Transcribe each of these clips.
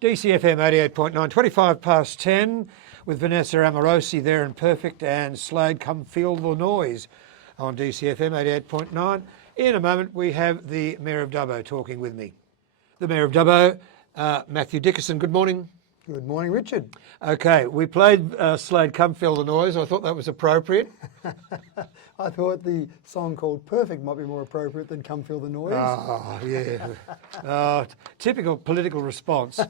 DCFM 88.9, 25 past 10, with Vanessa Amorosi there in Perfect and Slade Come Feel the Noise on DCFM 88.9. In a moment we have the Mayor of Dubbo talking with me. The Mayor of Dubbo, Matthew Dickerson, good morning. Good morning, Richard. Okay, we played Slade Come Feel the Noise. I thought that was appropriate. I thought the song called Perfect might be more appropriate than Come Feel the Noise. Oh, yeah. Typical political response.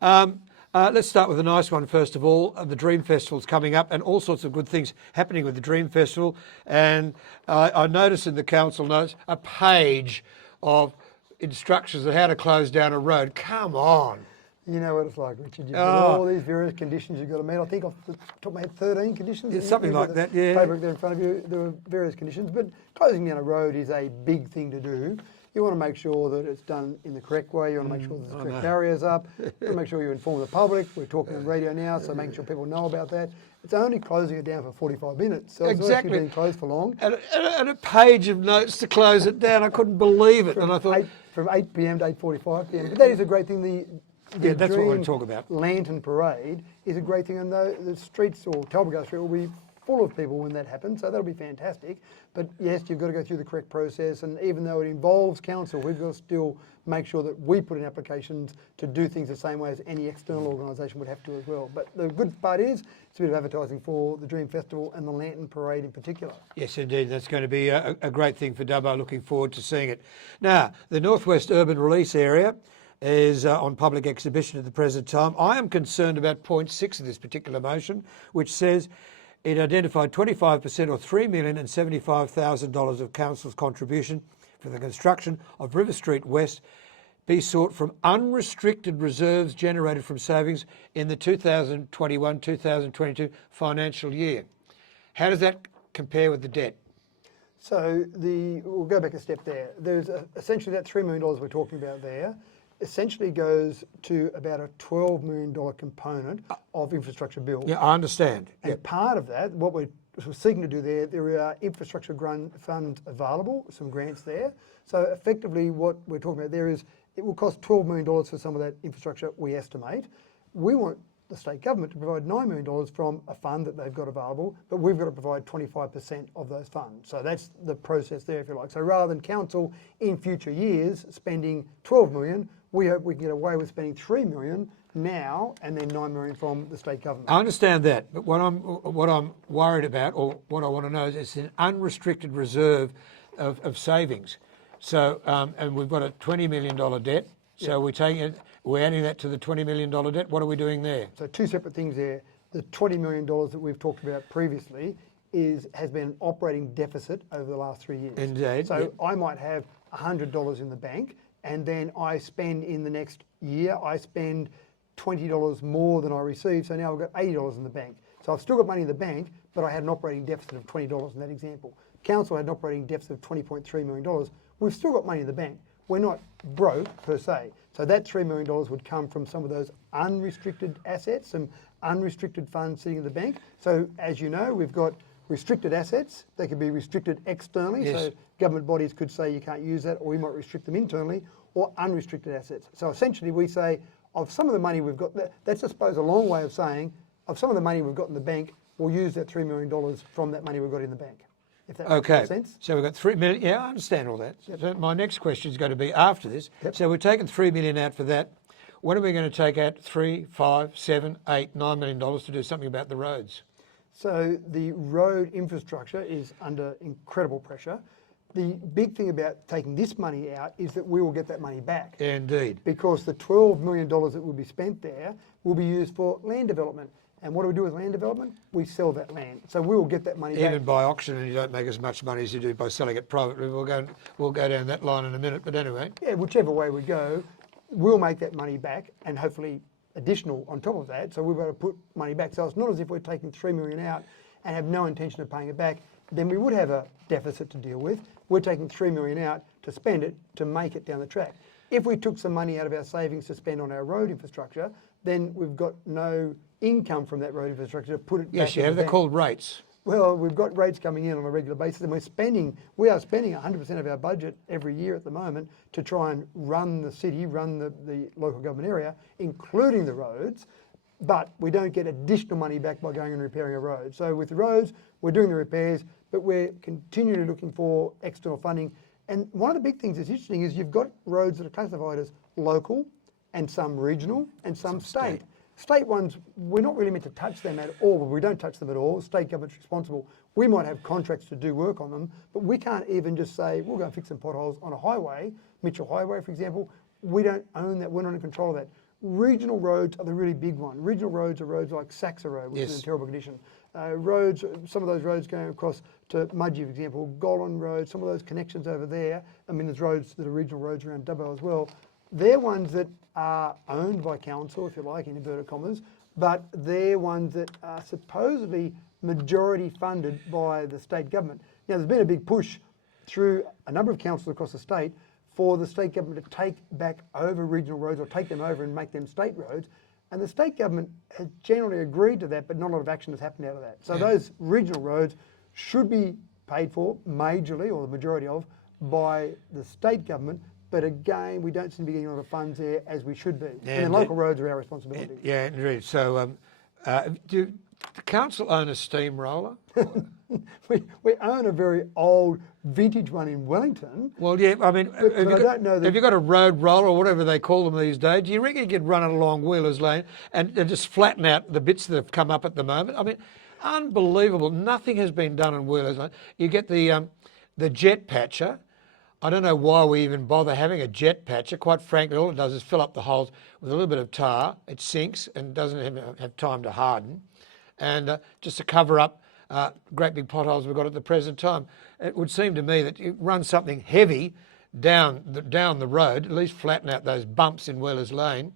Let's start with a nice one first of all. The Dream Festival's coming up and all sorts of good things happening with the Dream Festival. And I noticed in the council notes a page of instructions on how to close down a road. Come on. You know what it's like, Richard. You've got all these various conditions you've got to meet. I think off the top of my head, 13 conditions. It's something like that, yeah. Paper there in front of you, there are various conditions. But closing down a road is a big thing to do. You want to make sure that it's done in the correct way. You want to make sure that the correct barriers up. You want to make sure you inform the public. We're talking on radio now, so making sure people know about that. It's only closing it down for 45 minutes, so it's not actually being closed for long. And a page of notes to close it down. I couldn't believe it. And I thought from 8 p.m. to 8:45 p.m. But that is a great thing. The that's what I want to talk about. Lantern Parade is a great thing, and the streets or Talbot Street will be full of people when that happens, so that'll be fantastic. But yes, you've got to go through the correct process, and even though it involves council, we've got to still make sure that we put in applications to do things the same way as any external organisation would have to as well. But the good part is it's a bit of advertising for the Dream Festival and the Lantern Parade in particular. Yes, indeed. That's going to be a great thing for Dubbo. Looking forward to seeing it. Now, the Northwest Urban Release Area is on public exhibition at the present time. I am concerned about point 6 of this particular motion, which says it identified 25% or $3,075,000 of council's contribution for the construction of River Street West be sought from unrestricted reserves generated from savings in the 2021-2022 financial year. How does that compare with the debt? So we'll go back a step there. There's essentially that $3 million we're talking about there essentially goes to about a $12 million component of infrastructure bill. Yeah, I understand. And part of that, what we're seeking to do there are infrastructure funds available, some grants there. So effectively what we're talking about there is it will cost $12 million for some of that infrastructure, we estimate. We want the state government to provide $9 million from a fund that they've got available, but we've got to provide 25% of those funds. So that's the process there, if you like. So rather than council in future years spending $12 million, we hope we can get away with spending $3 million now and then $9 million from the state government. I understand that, but what I'm worried about, or what I want to know, is it's an unrestricted reserve of savings. So and we've got a $20 million debt. So we're adding that to the $20 million debt. What are we doing there? So two separate things there. The $20 million that we've talked about previously has been an operating deficit over the last 3 years. Indeed. So I might have $100 in the bank, and then I spend in the next year, I spend $20 more than I receive, so now I've got $80 in the bank. So I've still got money in the bank, but I had an operating deficit of $20 in that example. Council had an operating deficit of $20.3 million. We've still got money in the bank. We're not broke per se. So that $3 million would come from some of those unrestricted assets, some unrestricted funds sitting in the bank. So as you know, we've got restricted assets. They could be restricted externally. Yes. So government bodies could say you can't use that, or we might restrict them internally, or unrestricted assets. So essentially we say of some of the money we've got, that's I suppose a long way of saying of some of the money we've got in the bank, we'll use that $3 million from that money we've got in the bank. If that makes sense. So we've got $3 million. Yeah, I understand all that. Yep. So my next question is going to be after this. Yep. So we're taking $3 million out for that. When are we going to take out $3, $5, $7, $8, $9 million to do something about the roads? So the road infrastructure is under incredible pressure. The big thing about taking this money out is that we will get that money back. Indeed. Because the $12 million that will be spent there will be used for land development. And what do we do with land development? We sell that land. So we will get that money back. Even by auction, and you don't make as much money as you do by selling it privately. We'll go down that line in a minute, but anyway. Yeah, whichever way we go, we'll make that money back, and hopefully additional on top of that. So we've got to put money back. So it's not as if we're taking $3 million out and have no intention of paying it back. Then we would have a deficit to deal with. We're taking $3 million out to spend it to make it down the track. If we took some money out of our savings to spend on our road infrastructure, then we've got no income from that road infrastructure to put it back in the bank. Yes, they're called rates. Well, we've got rates coming in on a regular basis, and we are spending 100% of our budget every year at the moment to try and run the city, run the local government area, including the roads, but we don't get additional money back by going and repairing a road. So with the roads, we're doing the repairs, but we're continually looking for external funding. And one of the big things that's interesting is you've got roads that are classified as local and some regional and some state. State ones, we're not really meant to touch them at all, but we don't touch them at all. State government's responsible. We might have contracts to do work on them, but we can't even just say, we'll go and fix some potholes on a highway, Mitchell Highway, for example. We don't own that, we're not in control of that. Regional roads are the really big one. Regional roads are roads like Saxa Road, which is in terrible condition. Roads, some of those roads going across to Mudgee, for example, Golan Road, some of those connections over there. I mean, there's roads that are regional roads around Dubbo as well. They're ones that are owned by council, if you like, in inverted commas, but they're ones that are supposedly majority funded by the state government. Now, there's been a big push through a number of councils across the state for the state government to take back over regional roads or take them over and make them state roads. And the state government has generally agreed to that, but not a lot of action has happened out of that. So those regional roads should be paid for majorly, or the majority of, by the state government. But again, we don't seem to be getting a lot of funds there as we should be. And then local roads are our responsibility. Yeah, indeed. So do the council own a steamroller? we own a very old vintage one in Wellington. Well, yeah, I mean, have you got a road roller or whatever they call them these days? Do you reckon you could run it along Wheelers Lane and just flatten out the bits that have come up at the moment? I mean, unbelievable. Nothing has been done on Wheelers Lane. You get the jet patcher. I don't know why we even bother having a jet patcher. Quite frankly, all it does is fill up the holes with a little bit of tar. It sinks and doesn't have time to harden. And just to cover up great big potholes we've got at the present time. It would seem to me that you run something heavy down the road, at least flatten out those bumps in Wheelers Lane.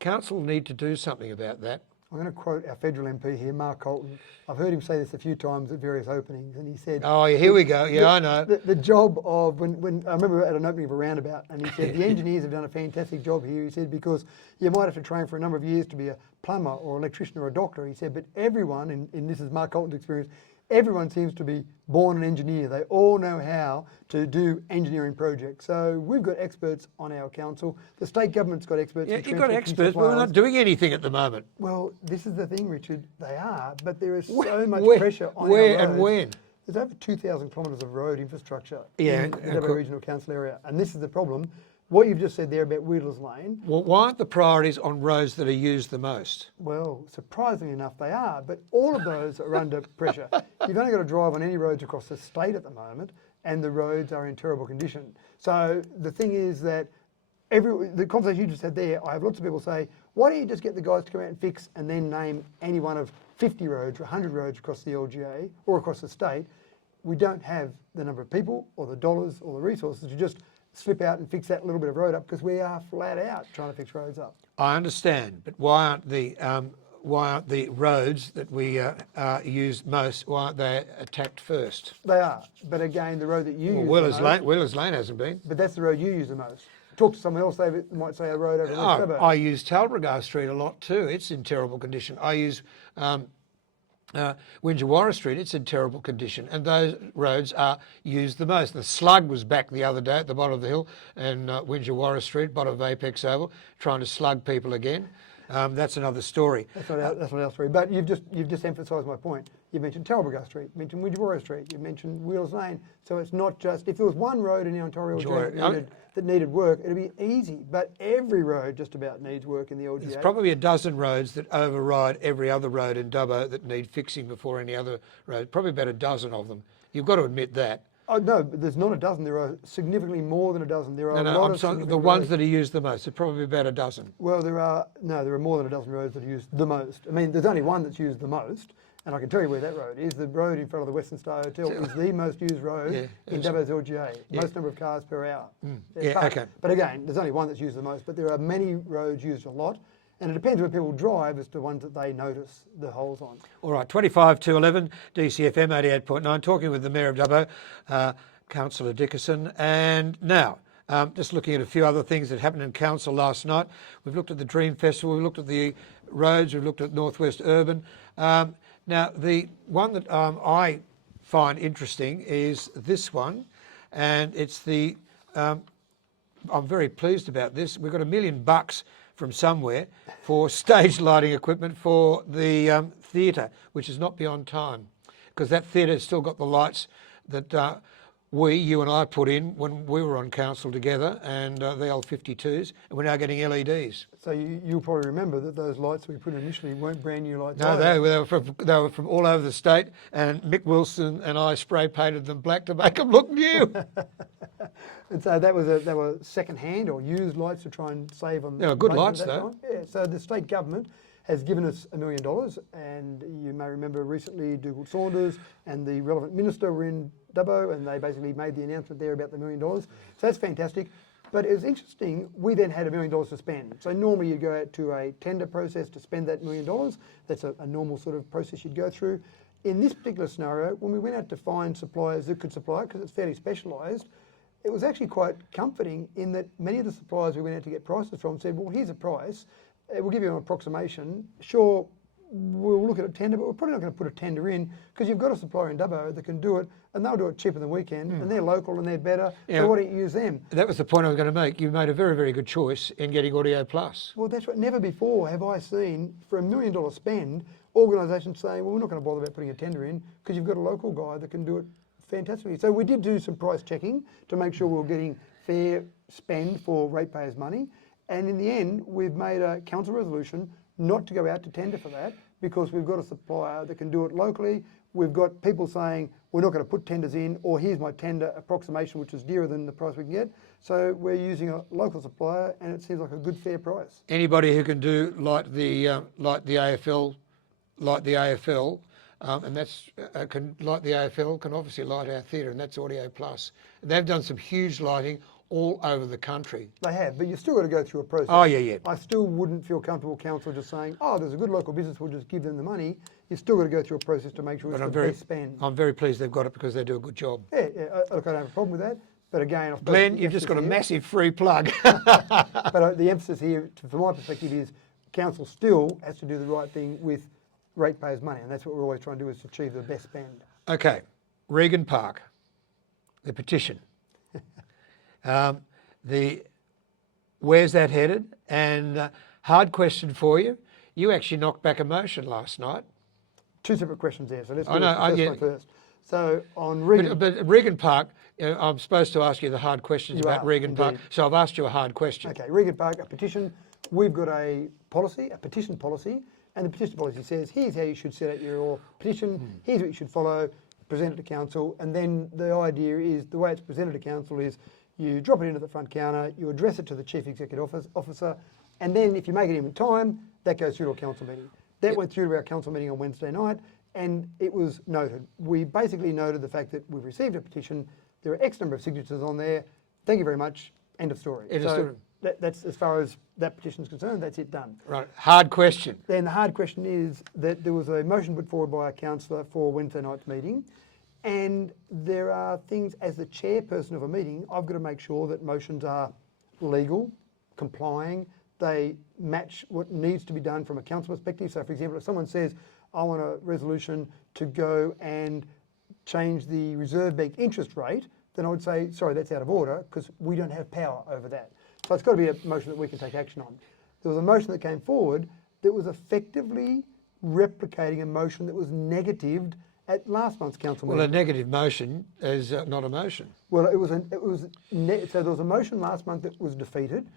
Council need to do something about that. I'm going to quote our federal MP here, Mark Colton. I've heard him say this a few times at various openings, and he said... Oh, here we go. Yeah, I know. The job of, when I remember at an opening of a roundabout, and he said, the engineers have done a fantastic job here. He said, because you might have to train for a number of years to be a plumber or electrician or a doctor. He said, but everyone, and this is Mark Colton's experience, everyone seems to be born an engineer. They all know how to do engineering projects. So we've got experts on our council. The state government's got experts. Yeah, you've got experts, but we're not doing anything at the moment. Well, this is the thing, Richard. They are, but there is so much pressure on where our roads. and when? There's over 2,000 kilometres of road infrastructure in the Dubbo Regional Council area. And this is the problem. What you've just said there about Wheelers Lane. Well, why aren't the priorities on roads that are used the most? Well, surprisingly enough, they are. But all of those are under pressure. You've only got to drive on any roads across the state at the moment, and the roads are in terrible condition. So the thing is that the conversation you just had there, I have lots of people say, why don't you just get the guys to come out and fix and then name any one of 50 roads or 100 roads across the LGA or across the state? We don't have the number of people or the dollars or the resources to just slip out and fix that little bit of road up, because we are flat out trying to fix roads up. I understand, but why aren't the roads that we use most, why aren't they attacked first? They are, but again, the road that you use Wheelers Lane hasn't been. But that's the road you use the most. Talk to someone else, they might say a road over the suburb. I use Talbragar Street a lot too. It's in terrible condition. I use Winjawarra Street, it's in terrible condition, and those roads are used the most. The slug was back the other day at the bottom of the hill, and Winjawarra Street, bottom of Apex Oval, trying to slug people again. That's another story. That's not our story. But you've just emphasised my point. You mentioned Talbragar Street, you mentioned Winjawarra Street, you mentioned Wheelers Lane. So it's not just, if there was one road in the Ontario LGA that needed work, it'd be easy. But every road just about needs work in the LGA. There's probably a dozen roads that override every other road in Dubbo that need fixing before any other road. Probably about a dozen of them. You've got to admit that. Oh, no, but there's not a dozen. There are significantly more than a dozen. There are the ones that are used the most. There's probably about a dozen. Well, there are more than a dozen roads that are used the most. I mean, there's only one that's used the most, and I can tell you where that road is. The road in front of the Western Star Hotel is the most used road in Dubbo's LGA. Most number of cars per hour. Okay. But again, there's only one that's used the most, but there are many roads used a lot. And it depends where people drive as to ones that they notice the holes on. All right, 25 to 11, DCFM 88.9, talking with the Mayor of Dubbo, Councillor Dickerson. And now, just looking at a few other things that happened in Council last night. We've looked at the Dream Festival, we've looked at the roads, we've looked at Northwest Urban. Now, the one that I find interesting is this one, and it's the. I'm very pleased about this. We've got $1 million from somewhere for stage lighting equipment for the theatre, which is not beyond time, because that theatre has still got the lights that you and I put in when we were on council together, and the L52s, and we're now getting LEDs. So you'll probably remember that those lights we put initially weren't brand new lights. No, they were from all over the state, and Mick Wilson and I spray painted them black to make them look new. And so they were second-hand or used lights to try and save on. They were good lights, maintenance at that though. time. Yeah. So the state government has given us $1 million, and you may remember recently Dougal Saunders and the relevant minister were in Dubbo, and they basically made the announcement there about the $1 million. So that's fantastic. But it was interesting, we then had $1 million to spend. So normally you go out to a tender process to spend that $1 million. That's a normal sort of process you'd go through. In this particular scenario, when we went out to find suppliers that could supply it, because it's fairly specialised, it was actually quite comforting in that many of the suppliers we went out to get prices from said, well, here's a price, we'll give you an approximation. Sure, we'll look at a tender, but we're probably not going to put a tender in because you've got a supplier in Dubbo that can do it, and they'll do it cheaper than we can, and they're local and they're better, Yeah. so why don't you use them? That was the point I was going to make. You made a very, very good choice in getting Audio Plus. Well, that's right. Never before have I seen, for $1 million spend, organisations saying, well, we're not going to bother about putting a tender in because you've got a local guy that can do it fantastically. So we did do some price checking to make sure we were getting fair spend for ratepayers' money. And in the end, we've made a council resolution not to go out to tender for that because we've got a supplier that can do it locally. We've got people saying, we're not going to put tenders in, or here's my tender approximation, which is dearer than the price we can get. So we're using a local supplier, and it seems like a good, fair price. Anybody who can do like the AFL, and that's like the AFL can obviously light our theatre, and that's Audio Plus. They've done some huge lighting all over the country. They have, but you've still got to go through a process. Oh, yeah. I still wouldn't feel comfortable, council, just saying, oh, there's a good local business, we'll just give them the money. You've still got to go through a process to make sure it's the best spend. I'm very pleased they've got it because they do a good job. Yeah, look, I don't have a problem with that. But again, I suppose Glenn, the you've just got a emphasis massive free plug. But the emphasis here, from my perspective, is council still has to do the right thing with ratepayers' money, and that's what we're always trying to do, is to achieve the best spend. Okay, Regan Park, the petition. Where's that headed? And hard question for you. You actually knocked back a motion last night. Two separate questions there, so let's do I know, the first yeah. one first. So on Regan... But Regan Park, I'm supposed to ask you the hard questions You about are, Regan Park, indeed. so I've asked you a hard question. Okay, Regan Park, a petition. We've got a policy, a petition policy, and the petition policy says, here's how you should set out your petition, here's what you should follow, present it to council, and then the idea is, the way it's presented to council is, you drop it into the front counter, you address it to the Chief Executive Officer, and then if you make it in time, that goes through to a council meeting. That went through to our council meeting on Wednesday night, and it was noted. We basically noted the fact that we've received a petition, there are X number of signatures on there, thank you very much, end of story. End of story. That's as far as that petition is concerned, that's it done. Right, hard question. Then the hard question is that there was a motion put forward by a councillor for Wednesday night's meeting, and there are things, as the chairperson of a meeting, I've got to make sure that motions are legal, complying, they match what needs to be done from a council perspective. So for example, if someone says, I want a resolution to go and change the Reserve Bank interest rate, then I would say, sorry, that's out of order because we don't have power over that. So it's got to be a motion that we can take action on. There was a motion that came forward that was effectively replicating a motion that was negatived at last month's council meeting. Well, a negative motion is not a motion. Well, so there was a motion last month that was defeated,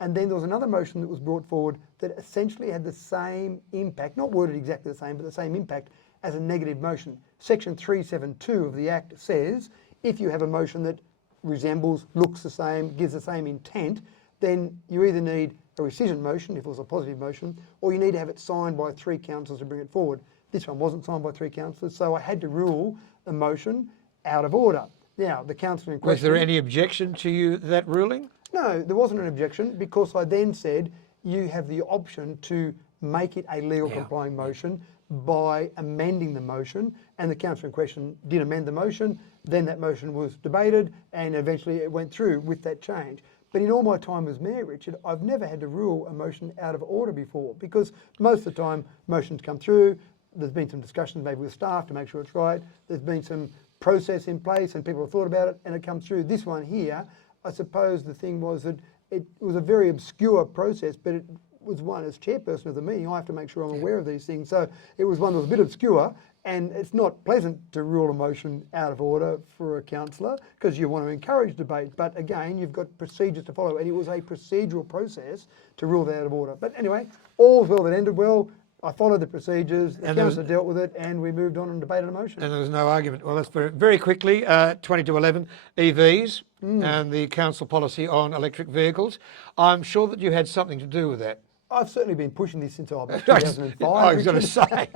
and then there was another motion that was brought forward that essentially had the same impact, not worded exactly the same, but the same impact as a negative motion. Section 372 of the Act says if you have a motion that resembles, looks the same, gives the same intent, then you either need a rescission motion, if it was a positive motion, or you need to have it signed by 3 councillors to bring it forward. This one wasn't signed by 3 councillors, so I had to rule the motion out of order. Now, the councillor in question... Was there any objection to that ruling? No, there wasn't an objection because I then said you have the option to make it a legal complying motion by amending the motion, and the councillor in question did amend the motion. Then that motion was debated and eventually it went through with that change. But in all my time as Mayor, Richard, I've never had to rule a motion out of order before because most of the time motions come through, there's been some discussions maybe with staff to make sure it's right. There's been some process in place and people have thought about it and it comes through. This one here, I suppose the thing was that it was a very obscure process, but it was one, as chairperson of the meeting, I have to make sure I'm aware of these things. So it was one that was a bit obscure, and it's not pleasant to rule a motion out of order for a councillor because you want to encourage debate. But again, you've got procedures to follow, and it was a procedural process to rule that out of order. But anyway, all's well that ended well. I followed the procedures, the councillor dealt with it, and we moved on and debated a motion. And there was no argument. Well, that's very quickly, 20 to 11, EVs and the council policy on electric vehicles. I'm sure that you had something to do with that. I've certainly been pushing this since about 2005. I was going to say,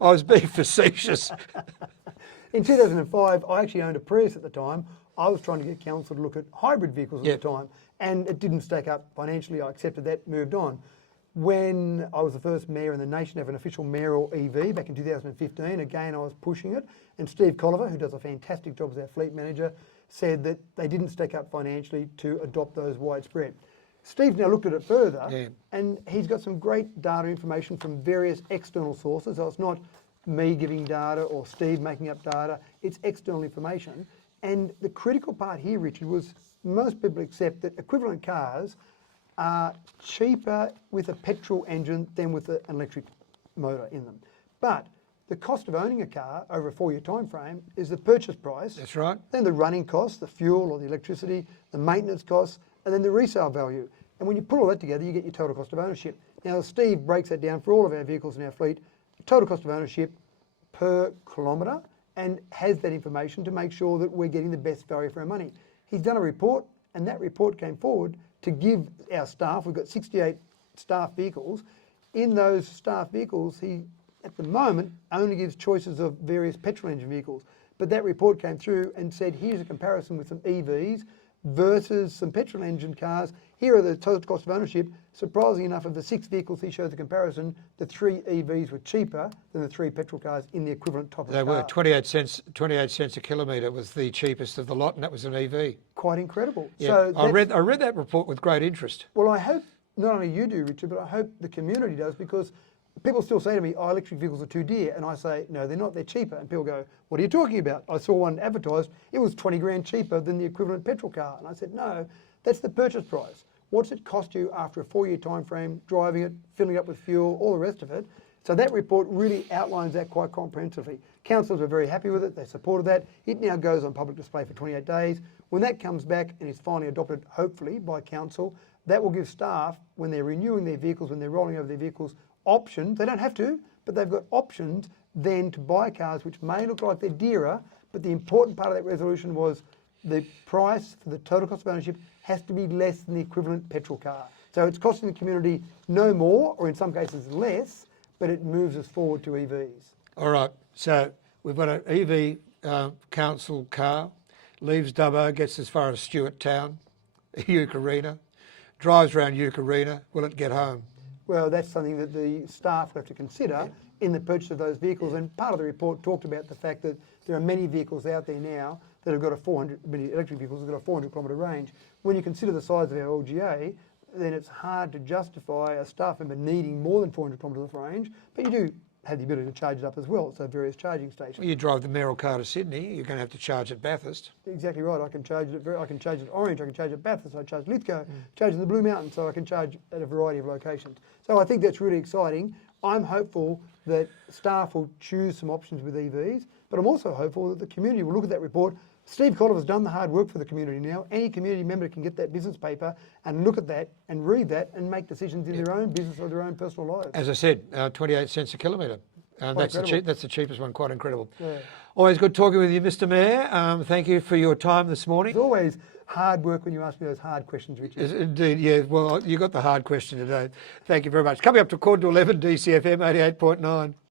I was being facetious. In 2005, I actually owned a Prius at the time. I was trying to get council to look at hybrid vehicles at the time, and it didn't stack up financially. I accepted that, moved on. When I was the first mayor in the nation to have an official mayoral EV back in 2015, again I was pushing it, and Steve Colliver, who does a fantastic job as our fleet manager, said that they didn't stack up financially to adopt those widespread. Steve's now looked at it further, and he's got some great data information from various external sources. So it's not me giving data or Steve making up data, it's external information. And the critical part here, Richard, was most people accept that equivalent cars are cheaper with a petrol engine than with an electric motor in them. But the cost of owning a car over a 4-year time frame is the purchase price. That's right. Then the running costs, the fuel or the electricity, the maintenance costs, and then the resale value. And when you put all that together, you get your total cost of ownership. Now, Steve breaks that down for all of our vehicles in our fleet, total cost of ownership per kilometre, and has that information to make sure that we're getting the best value for our money. He's done a report, and that report came forward to give our staff, we've got 68 staff vehicles. In those staff vehicles, he, at the moment, only gives choices of various petrol engine vehicles. But that report came through and said, here's a comparison with some EVs versus some petrol engine cars. Here are the total cost of ownership. Surprisingly enough, of the 6 vehicles he showed the comparison, the 3 EVs were cheaper than the 3 petrol cars in the equivalent type of car. They were 28 cents a kilometre was the cheapest of the lot, and that was an EV. Quite incredible. Yeah. So I read that report with great interest. Well, I hope not only you do, Richard, but I hope the community does, because people still say to me, oh, electric vehicles are too dear. And I say, no, they're not, they're cheaper. And people go, what are you talking about? I saw one advertised, it was 20 grand cheaper than the equivalent petrol car. And I said, no, that's the purchase price. What's it cost you after a 4-year time frame, driving it, filling up with fuel, all the rest of it? So that report really outlines that quite comprehensively. Councillors were very happy with it, they supported that. It now goes on public display for 28 days. When that comes back and is finally adopted, hopefully, by council, that will give staff, when they're renewing their vehicles, when they're rolling over their vehicles, options. They don't have to, but they've got options then to buy cars which may look like they're dearer, but the important part of that resolution was the price for the total cost of ownership has to be less than the equivalent petrol car. So it's costing the community no more, or in some cases less, but it moves us forward to EVs. All right, so we've got an EV council car, leaves Dubbo, gets as far as Stewart Town, Eucarina, drives around Eucarina. Will it get home? Well, that's something that the staff will have to consider in the purchase of those vehicles. And part of the report talked about the fact that there are many vehicles out there now that have got many electric vehicles have got a 400 kilometre range. When you consider the size of our LGA, then it's hard to justify a staff member needing more than 400 kilometres of range, but you do have the ability to charge it up as well, so various charging stations. Well, you drive the Mayoral car to Sydney, you're going to have to charge at Bathurst. Exactly right. I can charge it at Orange, I can charge at Bathurst, I charge Lithgow, charge in the Blue Mountains, so I can charge at a variety of locations. So I think that's really exciting. I'm hopeful that staff will choose some options with EVs, but I'm also hopeful that the community will look at that report. Steve Colliver's done the hard work for the community now. Any community member can get that business paper and look at that and read that and make decisions in their own business or their own personal lives. As I said, 28 cents a kilometre. That's the cheapest one, quite incredible. Yeah. Always good talking with you, Mr Mayor. Thank you for your time this morning. It's always hard work when you ask me those hard questions, Richard. Indeed, yeah. Well, you got the hard question today. Thank you very much. Coming up to 11:15 DCFM 88.9.